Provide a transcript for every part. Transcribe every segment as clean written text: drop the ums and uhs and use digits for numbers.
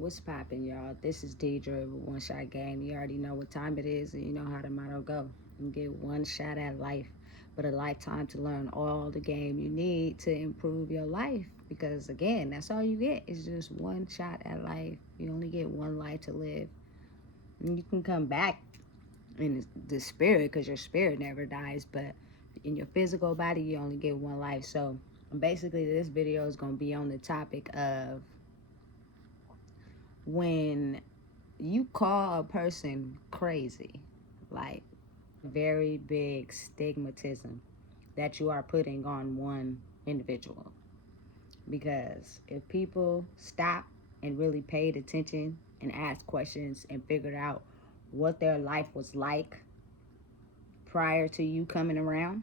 What's poppin', y'all? This is Deidre with One Shot Game. You already know what time it is, and you know how the motto go. You get one shot at life, but a lifetime to learn all the game you need to improve your life. Because again, that's all you get is just one shot at life. You only get one life to live, and you can come back in the spirit because your spirit never dies, but in your physical body, you only get one life. So basically, this video is gonna be on the topic of when you call a person crazy, like very big stigmatism that you are putting on one individual. Because if people stop and really paid attention and asked questions and figured out what their life was like prior to you coming around,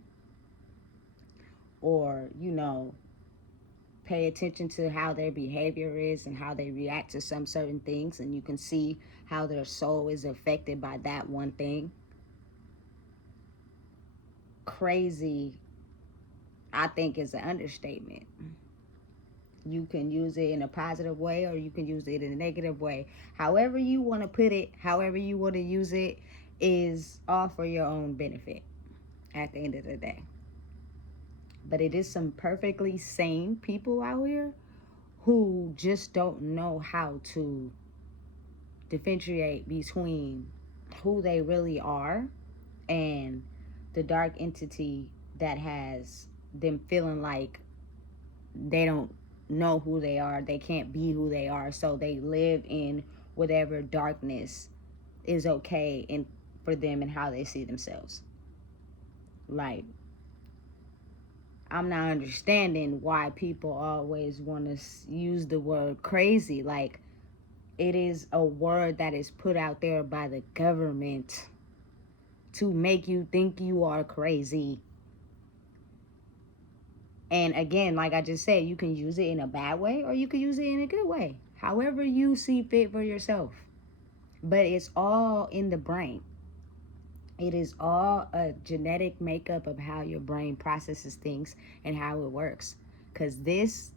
or, pay attention to how their behavior is and how they react to some certain things, and you can see how their soul is affected by that one thing. Crazy, I think, is an understatement. You can use it in a positive way or you can use it in a negative way. However you want to put it, however you want to use it, is all for your own benefit at the end of the day. But it is some perfectly sane people out here who just don't know how to differentiate between who they really are and the dark entity that has them feeling like they don't know who they are, they can't be who they are, so they live in whatever darkness is okay in for them and how they see themselves. Like, I'm not understanding why people always want to use the word crazy. Like, it is a word that is put out there by the government to make you think you are crazy. And again, like I just said, you can use it in a bad way or you can use it in a good way, however you see fit for yourself. But it's all in the brain. It is all a genetic makeup of how your brain processes things and how it works. Because this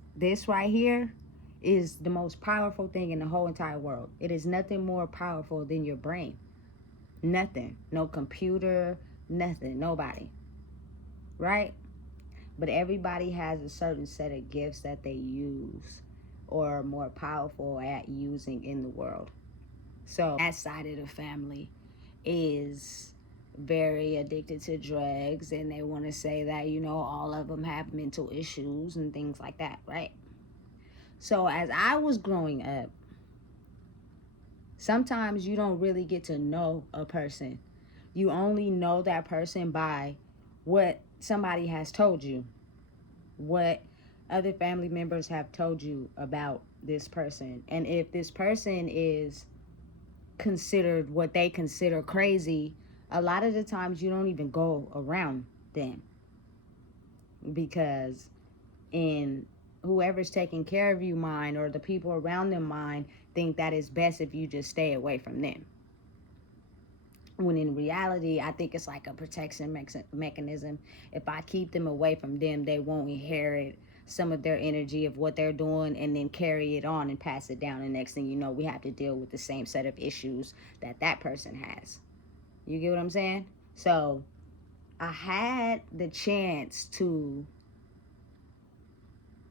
right here is the most powerful thing in the whole entire world. It is nothing more powerful than your brain. Nothing. No computer, nothing, nobody. Right? But everybody has a certain set of gifts that they use or are more powerful at using in the world. So that side of the family is very addicted to drugs, and they want to say that, all of them have mental issues and things like that, right? So as I was growing up, sometimes you don't really get to know a person. You only know that person by what somebody has told you, what other family members have told you about this person. And if this person is considered what they consider crazy, a lot of the times you don't even go around them, because in whoever's taking care of you mind or the people around them mind think that it's best if you just stay away from them, when in reality I think it's like a protection mechanism. If I keep them away from them, they won't inherit some of their energy of what they're doing and then carry it on and pass it down, and next thing you know, we have to deal with the same set of issues that that person has. You get what I'm saying? So I had the chance to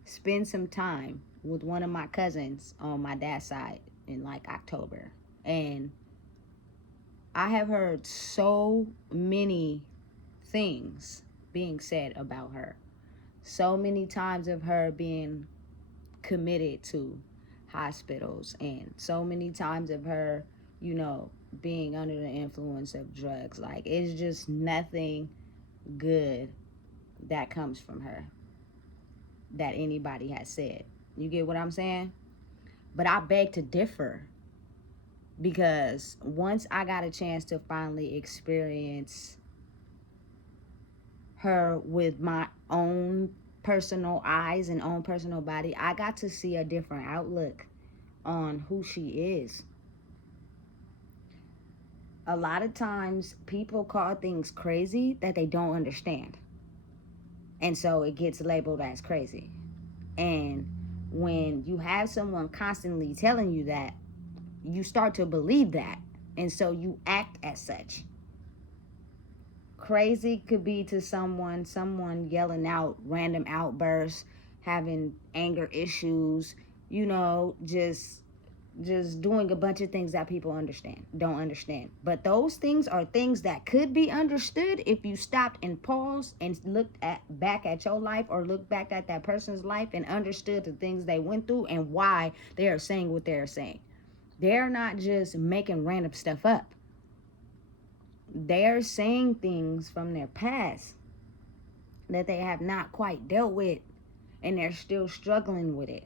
spend some time with one of my cousins on my dad's side in like October. And I have heard so many things being said about her. So many times of her being committed to hospitals, and so many times of her, being under the influence of drugs. Like, it's just nothing good that comes from her that anybody has said. You get what I'm saying? But I beg to differ, because once I got a chance to finally experience her with my own personal eyes and own personal body, I got to see a different outlook on who she is. A lot of times people call things crazy that they don't understand, and so it gets labeled as crazy. And when you have someone constantly telling you that, you start to believe that. And so you act as such. Crazy could be to someone yelling out random outbursts, having anger issues, just doing a bunch of things that people don't understand. But those things are things that could be understood if you stopped and paused and looked back at your life, or looked back at that person's life and understood the things they went through and why they are saying what they're saying. They're not just making random stuff up. They're saying things from their past that they have not quite dealt with, and they're still struggling with it.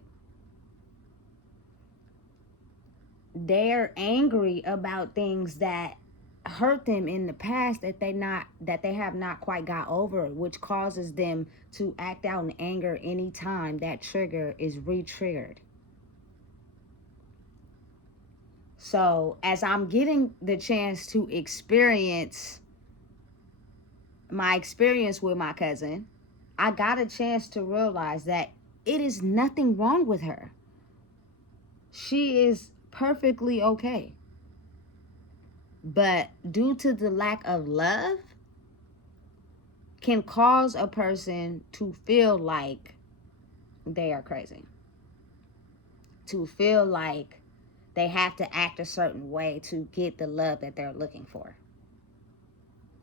They're angry about things that hurt them in the past that they have not quite got over, which causes them to act out in anger anytime that trigger is re-triggered. So as I'm getting the chance to experience my experience with my cousin, I got a chance to realize that it is nothing wrong with her. She is perfectly okay. But due to the lack of love, can cause a person to feel like they are crazy, to feel like they have to act a certain way to get the love that they're looking for.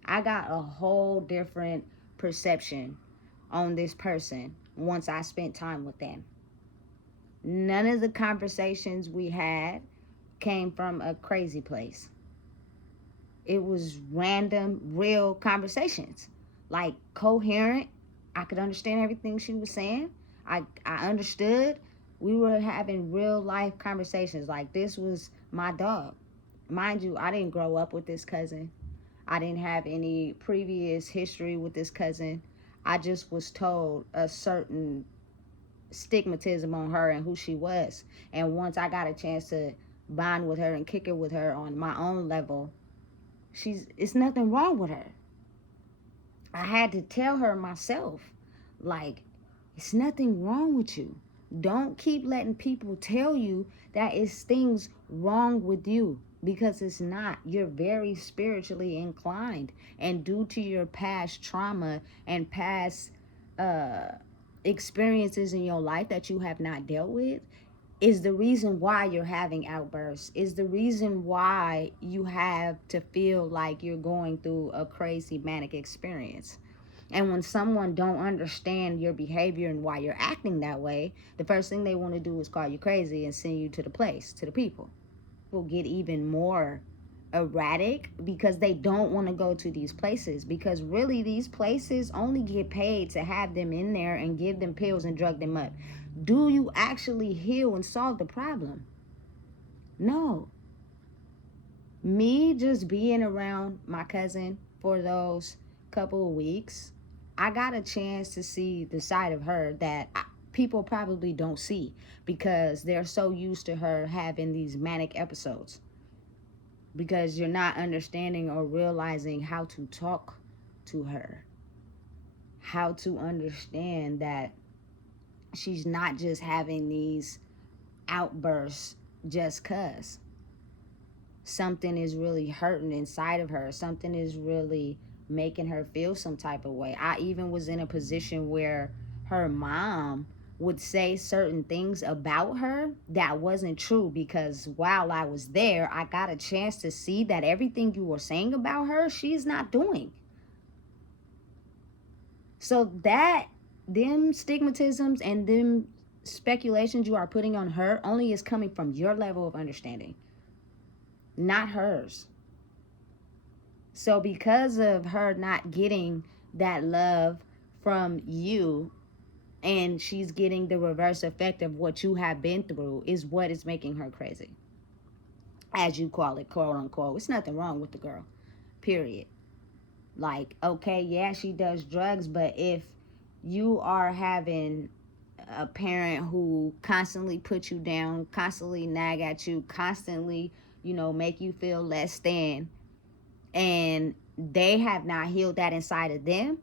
I got a whole different perception on this person once I spent time with them. None of the conversations we had came from a crazy place. It was random, real conversations. Like, coherent. I could understand everything she was saying. I understood. We were having real life conversations. Like, this was my dog. Mind you, I didn't grow up with this cousin. I didn't have any previous history with this cousin. I just was told a certain stigmatism on her and who she was. And once I got a chance to bond with her and kick it with her on my own level, it's nothing wrong with her. I had to tell her myself, like, it's nothing wrong with you. Don't keep letting people tell you that it's things wrong with you, because it's not. You're very spiritually inclined, and due to your past trauma and past experiences in your life that you have not dealt with, is the reason why you're having outbursts, is the reason why you have to feel like you're going through a crazy manic experience. And when someone don't understand your behavior and why you're acting that way, the first thing they want to do is call you crazy and send you to the people. Will get even more erratic because they don't want to go to these places, because really these places only get paid to have them in there and give them pills and drug them up. Do you actually heal and solve the problem? No. Me just being around my cousin for those couple of weeks, I got a chance to see the side of her that people probably don't see, because they're so used to her having these manic episodes, because you're not understanding or realizing how to talk to her, how to understand that she's not just having these outbursts just cuz. Something is really hurting inside of her. Something is really making her feel some type of way. I even was in a position where her mom would say certain things about her that wasn't true, because while I was there, I got a chance to see that everything you were saying about her, she's not doing. So that, them stigmatisms and them speculations you are putting on her only is coming from your level of understanding, not hers. So because of her not getting that love from you, and she's getting the reverse effect of what you have been through, is what is making her crazy, as you call it, quote unquote. It's nothing wrong with the girl, period. Like, okay, yeah, she does drugs, but if you are having a parent who constantly puts you down, constantly nag at you, constantly, make you feel less than, and they have not healed that inside of them,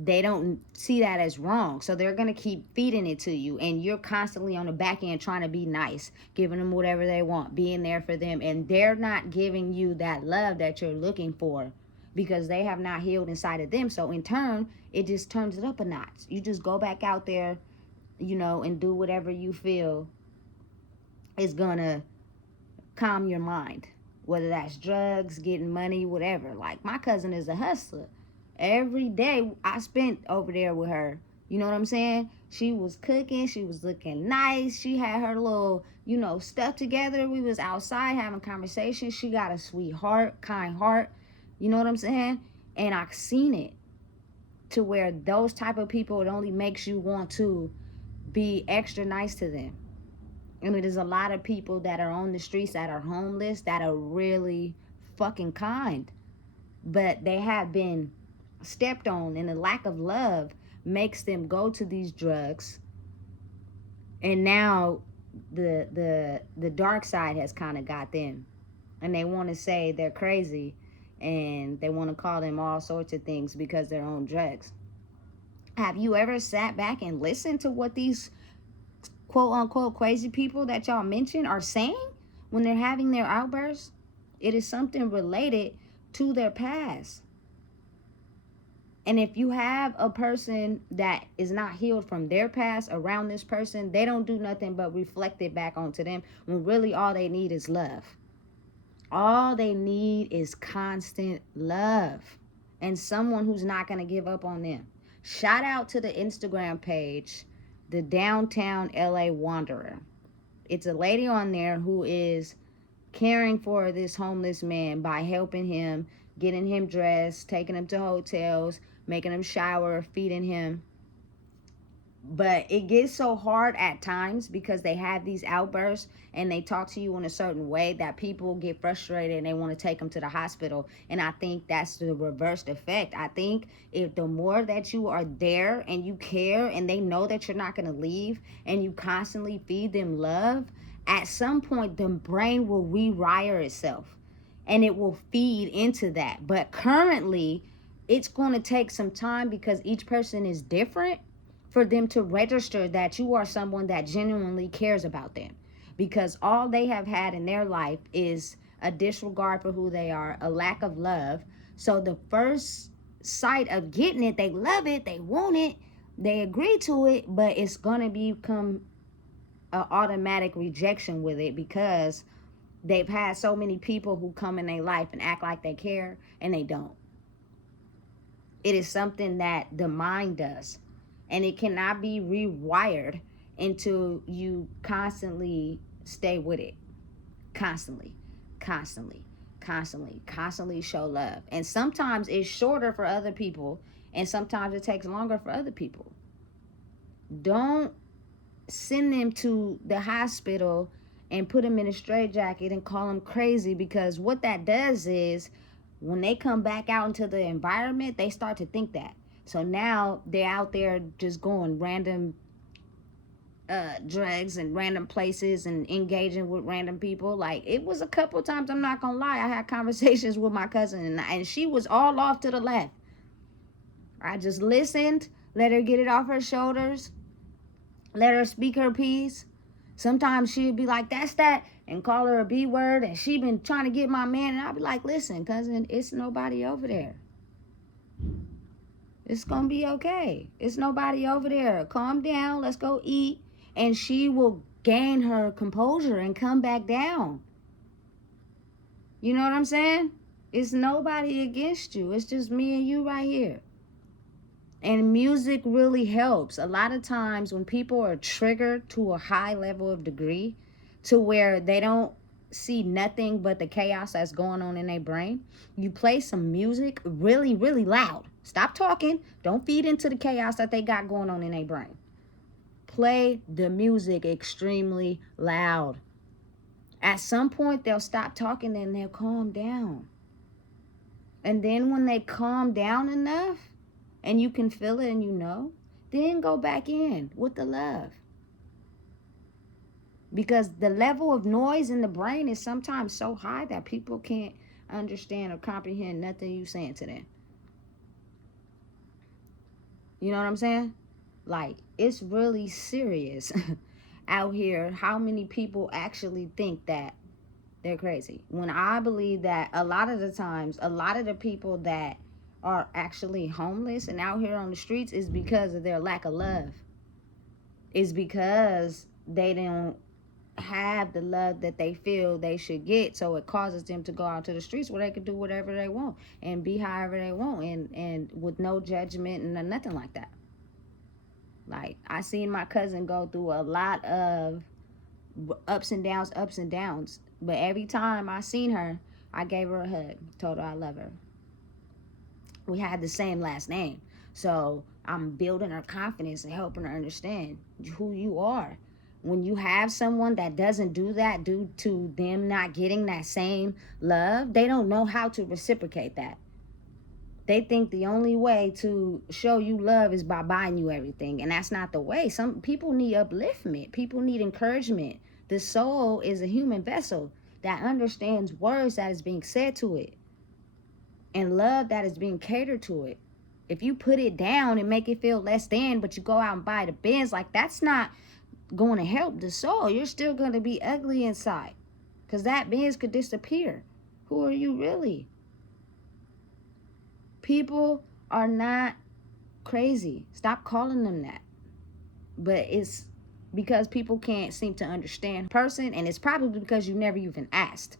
they don't see that as wrong. So they're going to keep feeding it to you. And you're constantly on the back end trying to be nice, giving them whatever they want, being there for them. And they're not giving you that love that you're looking for because they have not healed inside of them. So in turn, it just turns it up a notch. You just go back out there, you know, and do whatever you feel is going to calm your mind. Whether that's drugs, getting money, whatever. Like, my cousin is a hustler. Every day I spent over there with her. You know what I'm saying? She was cooking. She was looking nice. She had her little, you know, stuff together. We was outside having conversations. She got a sweet heart, kind heart. You know what I'm saying? And I've seen it to where those type of people, it only makes you want to be extra nice to them. And there's a lot of people that are on the streets that are homeless that are really fucking kind. But they have been stepped on, and the lack of love makes them go to these drugs. And now the dark side has kind of got them. And they want to say they're crazy, and they want to call them all sorts of things because they're on drugs. Have you ever sat back and listened to what these quote unquote crazy people that y'all mentioned are saying when they're having their outbursts? It is something related to their past. And if you have a person that is not healed from their past around this person, they don't do nothing but reflect it back onto them when really all they need is love. All they need is constant love and someone who's not going to give up on them. Shout out to the Instagram page, the Downtown LA Wanderer. It's a lady on there who is caring for this homeless man by helping him, getting him dressed, taking him to hotels, making him shower, feeding him. But it gets so hard at times because they have these outbursts and they talk to you in a certain way that people get frustrated and they want to take them to the hospital. And I think that's the reversed effect. I think if the more that you are there and you care and they know that you're not going to leave and you constantly feed them love, at some point the brain will rewire itself and it will feed into that. But currently, it's going to take some time because each person is different for them to register that you are someone that genuinely cares about them, because all they have had in their life is a disregard for who they are, a lack of love. So the first sight of getting it, they love it, they want it, they agree to it, but it's going to become an automatic rejection with it because they've had so many people who come in their life and act like they care and they don't. It is something that the mind does. And it cannot be rewired until you constantly stay with it. Constantly show love. And sometimes it's shorter for other people, and sometimes it takes longer for other people. Don't send them to the hospital and put them in a straitjacket and call them crazy, because what that does is when they come back out into the environment, they start to think that. So now they're out there just going random drugs and random places and engaging with random people. Like, it was a couple times, I'm not gonna lie, I had conversations with my cousin and she was all off to the left. I just listened, let her get it off her shoulders, let her speak her piece. Sometimes she'd be like, that's that, and call her a B word, and she been trying to get my man, and I'd be like, listen, cousin, it's nobody over there. It's going to be okay. It's nobody over there. Calm down. Let's go eat. And she will gain her composure and come back down. You know what I'm saying? It's nobody against you. It's just me and you right here. And music really helps. A lot of times when people are triggered to a high level of degree to where they don't see nothing but the chaos that's going on in their brain, you play some music really, really loud. Stop talking. Don't feed into the chaos that they got going on in their brain. Play the music extremely loud. At some point, they'll stop talking and they'll calm down. And then when they calm down enough, and you can feel it and you know, then go back in with the love. Because the level of noise in the brain is sometimes so high that people can't understand or comprehend nothing you're saying to them. You know what I'm saying? Like, it's really serious out here how many people actually think that they're crazy. When I believe that a lot of the times, a lot of the people that are actually homeless and out here on the streets is because of their lack of love. Is because they don't have the love that they feel they should get, so it causes them to go out to the streets where they can do whatever they want and be however they want, and with no judgment and nothing like that. Like, I seen my cousin go through a lot of ups and downs, but every time I seen her, I gave her a hug, told her I love her. We had the same last name, so I'm building her confidence and helping her understand who you are. When you have someone that doesn't do that due to them not getting that same love, they don't know how to reciprocate that. They think the only way to show you love is by buying you everything, and that's not the way. Some people need upliftment, people need encouragement. The soul is a human vessel that understands words that is being said to it and love that is being catered to it. If you put it down and make it feel less than, but you go out and buy the Benz, like, that's not going to help the soul. You're still going to be ugly inside, because that Benz could disappear. Who are you really? People are not crazy. Stop calling them that. But it's because people can't seem to understand a person, and it's probably because you never even asked.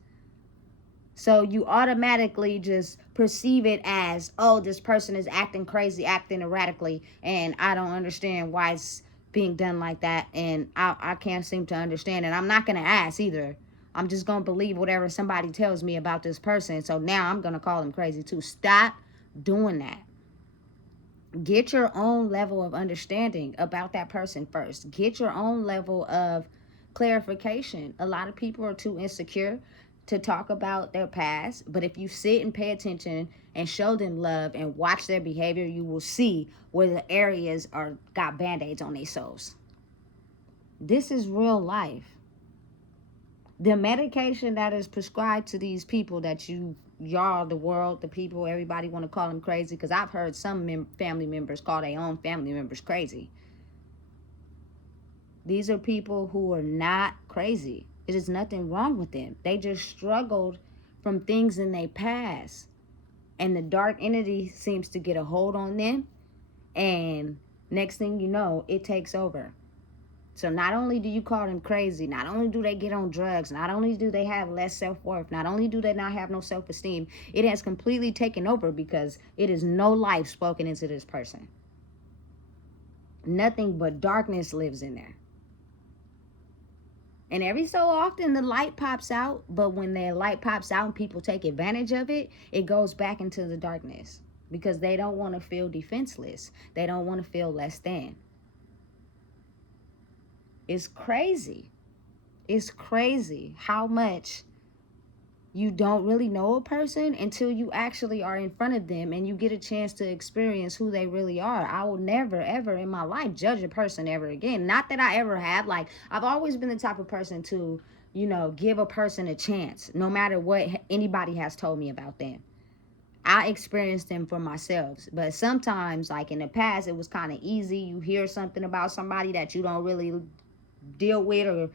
So you automatically just perceive it as, oh, this person is acting crazy, acting erratically, and I don't understand why it's being done like that, and I can't seem to understand it. I'm not going to ask either. I'm just going to believe whatever somebody tells me about this person, so now I'm going to call them crazy too. Stop doing that. Get your own level of understanding about that person first. Get your own level of clarification. A lot of people are too insecure to talk about their past, but if you sit and pay attention and show them love and watch their behavior, you will see where the areas are got band-aids on their souls. This is real life. The medication that is prescribed to these people that y'all, the world, the people, everybody want to call them crazy, because I've heard some family members call their own family members crazy. These are people who are not crazy. It is nothing wrong with them. They just struggled from things in their past, and the dark entity seems to get a hold on them, and next thing you know, it takes over. So not only do you call them crazy, not only do they get on drugs, not only do they have less self-worth, not only do they not have no self-esteem, it has completely taken over because it is no life spoken into this person. Nothing but darkness lives in there. And every so often the light pops out, but when the light pops out and people take advantage of it, it goes back into the darkness because they don't want to feel defenseless. They don't want to feel less than. It's crazy. It's crazy how much you don't really know a person until you actually are in front of them and you get a chance to experience who they really are. I will never, ever in my life judge a person ever again. Not that I ever have. Like, I've always been the type of person to, give a person a chance, no matter what anybody has told me about them. I experienced them for myself. But sometimes, like in the past, it was kind of easy. You hear something about somebody that you don't really deal with, or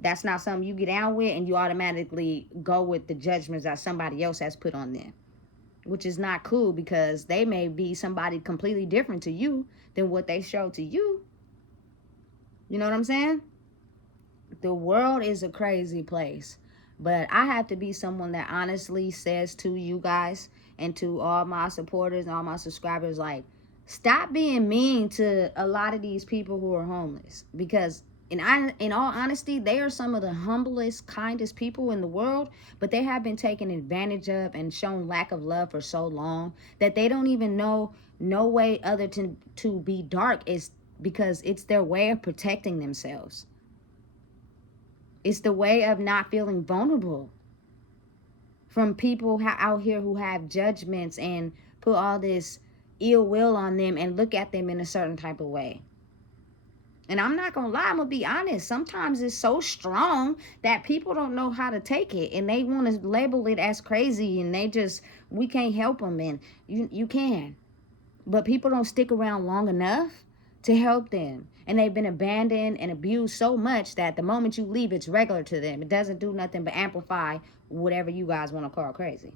that's not something you get down with, and you automatically go with the judgments that somebody else has put on them, which is not cool because they may be somebody completely different to you than what they show to you. You know what I'm saying? The world is a crazy place, but I have to be someone that honestly says to you guys and to all my supporters and all my subscribers, like, stop being mean to a lot of these people who are homeless, because in all honesty, they are some of the humblest, kindest people in the world, but they have been taken advantage of and shown lack of love for so long that they don't even know no way other to be dark is because it's their way of protecting themselves. It's the way of not feeling vulnerable from people out here who have judgments and put all this ill will on them and look at them in a certain type of way. And I'm not gonna lie, I'm gonna be honest, sometimes it's so strong that people don't know how to take it, and they want to label it as crazy, and we can't help them. And you can, But people don't stick around long enough to help them. And they've been abandoned and abused so much that the moment you leave, it's regular to them. It doesn't do nothing but amplify whatever you guys want to call crazy.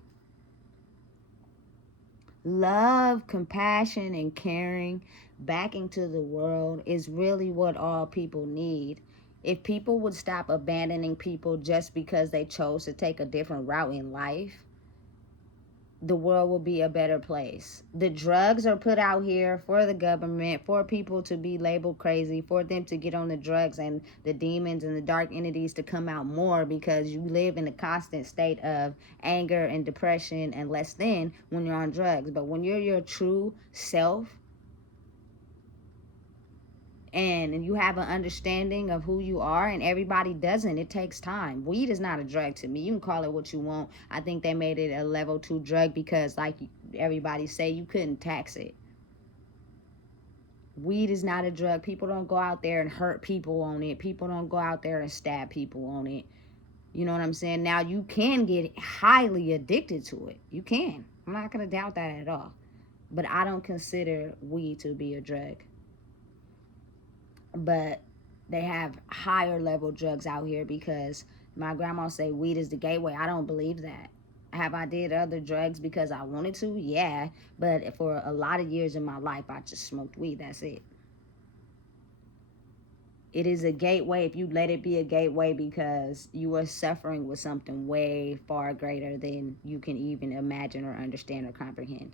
Love, compassion, and caring back into the world is really what all people need. If people would stop abandoning people just because they chose to take a different route in life, the world will be a better place. The drugs are put out here for the government, for people to be labeled crazy, for them to get on the drugs and the demons and the dark entities to come out more, because you live in a constant state of anger and depression and less than when you're on drugs. But when you're your true self, and you have an understanding of who you are, and everybody doesn't, it takes time. Weed is not a drug to me. You can call it what you want. I think they made it a level 2 drug because, like everybody say, you couldn't tax it. Weed is not a drug. People don't go out there and hurt people on it. People don't go out there and stab people on it. You know what I'm saying? Now, you can get highly addicted to it. You can. I'm not going to doubt that at all. But I don't consider weed to be a drug. But they have higher level drugs out here, because my grandma say weed is the gateway. I don't believe that. Have I did other drugs because I wanted to? Yeah. But for a lot of years in my life, I just smoked weed. That's it. It is a gateway if you let it be a gateway, because you are suffering with something way far greater than you can even imagine or understand or comprehend.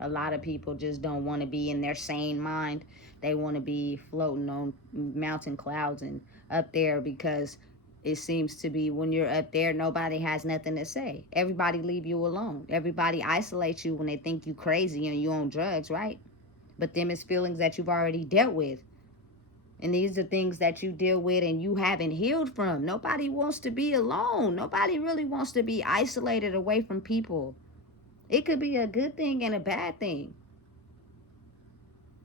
A lot of people just don't want to be in their sane mind. They want to be floating on mountain clouds and up there, because it seems to be when you're up there, nobody has nothing to say. Everybody leave you alone. Everybody isolates you when they think you crazy and you on drugs, right? But them is feelings that you've already dealt with. And these are things that you deal with and you haven't healed from. Nobody wants to be alone. Nobody really wants to be isolated away from people. It could be a good thing and a bad thing.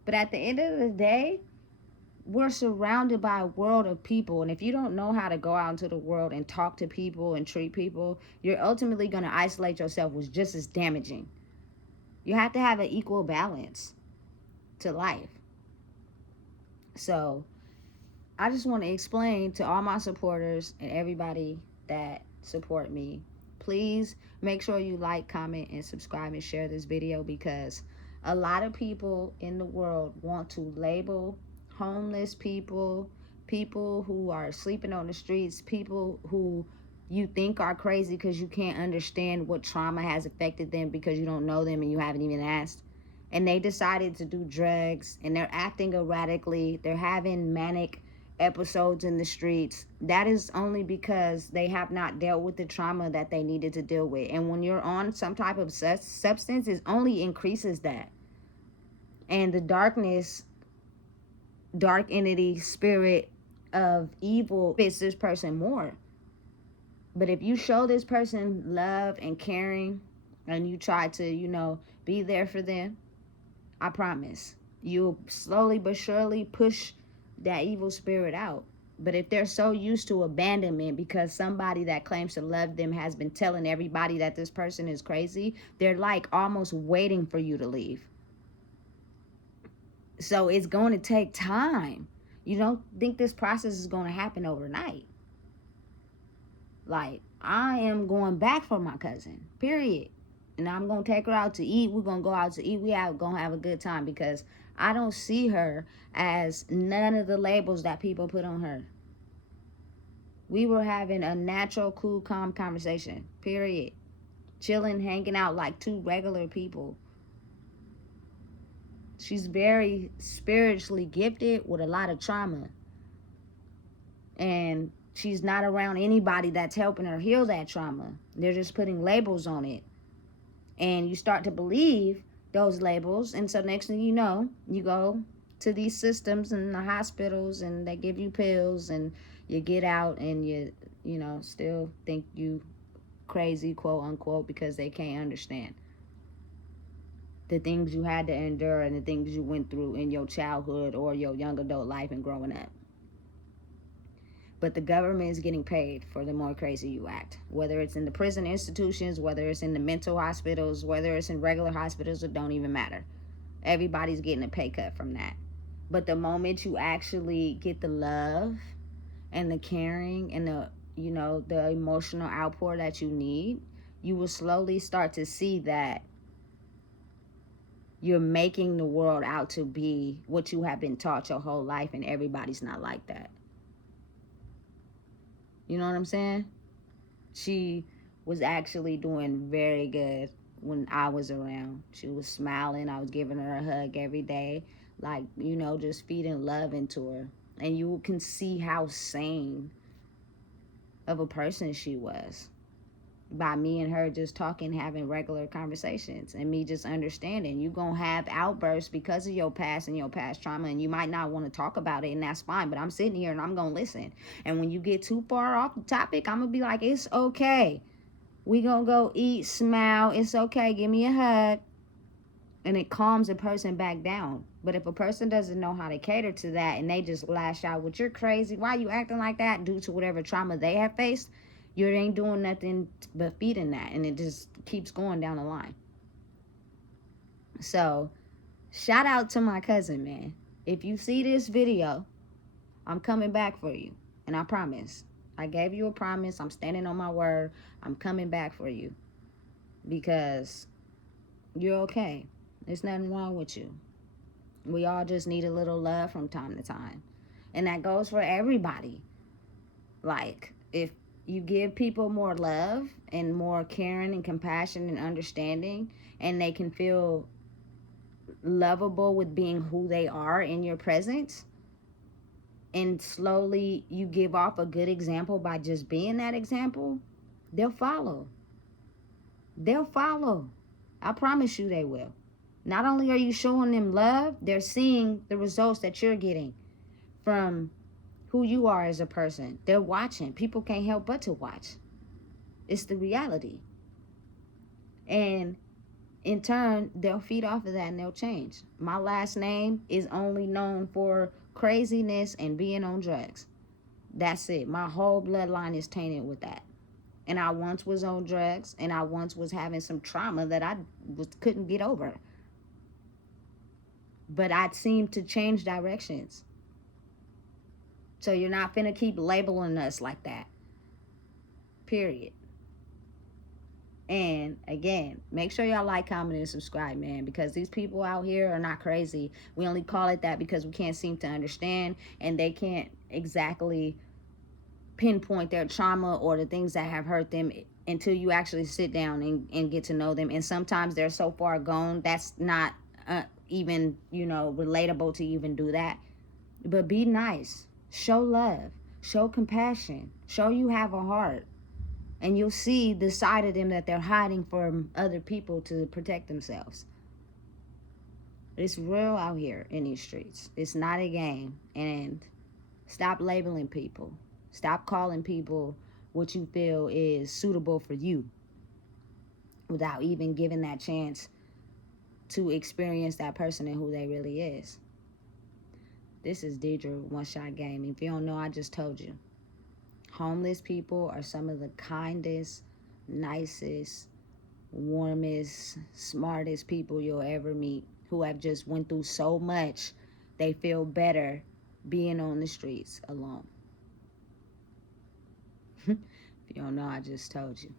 But at the end of the day, we're surrounded by a world of people. And if you don't know how to go out into the world and talk to people and treat people, you're ultimately going to isolate yourself, which is just as damaging. You have to have an equal balance to life. So I just want to explain to all my supporters and everybody that support me, please make sure you like, comment, and subscribe and share this video, because a lot of people in the world want to label homeless people, people who are sleeping on the streets, people who you think are crazy because you can't understand what trauma has affected them because you don't know them and you haven't even asked. And they decided to do drugs and they're acting erratically. They're having manic episodes in the streets. That is only because they have not dealt with the trauma that they needed to deal with. And when you're on some type of substance, it only increases that. And the darkness, dark entity, spirit of evil fits this person more. But if you show this person love and caring and you try to, be there for them, I promise you'll slowly but surely push that evil spirit out. But if they're so used to abandonment because somebody that claims to love them has been telling everybody that this person is crazy, they're like almost waiting for you to leave. So it's going to take time. You don't think this process is going to happen overnight. Like, I am going back for my cousin, period. And I'm going to take her out to eat. We're going to go out to eat. Going to have a good time, because I don't see her as none of the labels that people put on her. We were having a natural, cool, calm conversation, period. Chilling, hanging out like two regular people. She's very spiritually gifted with a lot of trauma. And she's not around anybody that's helping her heal that trauma. They're just putting labels on it. And you start to believe those labels. And so next thing you know, you go to these systems and the hospitals and they give you pills and you get out and you still think you crazy, quote unquote, because they can't understand the things you had to endure and the things you went through in your childhood or your young adult life and growing up. But the government is getting paid for the more crazy you act. Whether it's in the prison institutions, whether it's in the mental hospitals, whether it's in regular hospitals, it don't even matter. Everybody's getting a pay cut from that. But the moment you actually get the love and the caring and the emotional outpour that you need, you will slowly start to see that you're making the world out to be what you have been taught your whole life, and everybody's not like that. You know what I'm saying? She was actually doing very good when I was around. She was smiling. I was giving her a hug every day, like, just feeding love into her. And you can see how sane of a person she was by me and her just talking, having regular conversations, and me just understanding you gonna have outbursts because of your past and your past trauma, and you might not want to talk about it, and that's fine, but I'm sitting here and I'm gonna listen. And when you get too far off the topic, I'm gonna be like, it's okay, we gonna go eat, smile, it's okay, give me a hug. And it calms a person back down. But if a person doesn't know how to cater to that, and they just lash out with, you're crazy, why you acting like that, due to whatever trauma they have faced, you ain't doing nothing but feeding that, and it just keeps going down the line. So shout out to my cousin, man. If you see this video, I'm coming back for you, and I promise. I gave you a promise. I'm standing on my word. I'm coming back for you, because you're okay. There's nothing wrong with you. We all just need a little love from time to time. And that goes for everybody. Like, if you give people more love and more caring and compassion and understanding, and they can feel lovable with being who they are in your presence, and slowly you give off a good example by just being that example, they'll follow. They'll follow. I promise you they will. Not only are you showing them love, they're seeing the results that you're getting from who you are as a person. They're watching. People can't help but to watch. It's the reality. And in turn, they'll feed off of that and they'll change. My last name is only known for craziness and being on drugs. That's it. My whole bloodline is tainted with that. And I once was on drugs, and I once was having some trauma that I couldn't get over. But I seemed to change directions. So you're not finna keep labeling us like that. Period. And again, make sure y'all like, comment, and subscribe, man, because these people out here are not crazy. We only call it that because we can't seem to understand, and they can't exactly pinpoint their trauma or the things that have hurt them until you actually sit down and get to know them. And sometimes they're so far gone, that's not even, relatable to even do that. But be nice. Show love. Show compassion. Show you have a heart. And you'll see the side of them that they're hiding from other people to protect themselves. It's real out here in these streets. It's not a game. And stop labeling people. Stop calling people what you feel is suitable for you without even giving that chance to experience that person and who they really is. This is Deidre One Shot Game. If you don't know, I just told you. Homeless people are some of the kindest, nicest, warmest, smartest people you'll ever meet, who have just went through so much they feel better being on the streets alone. If you don't know, I just told you.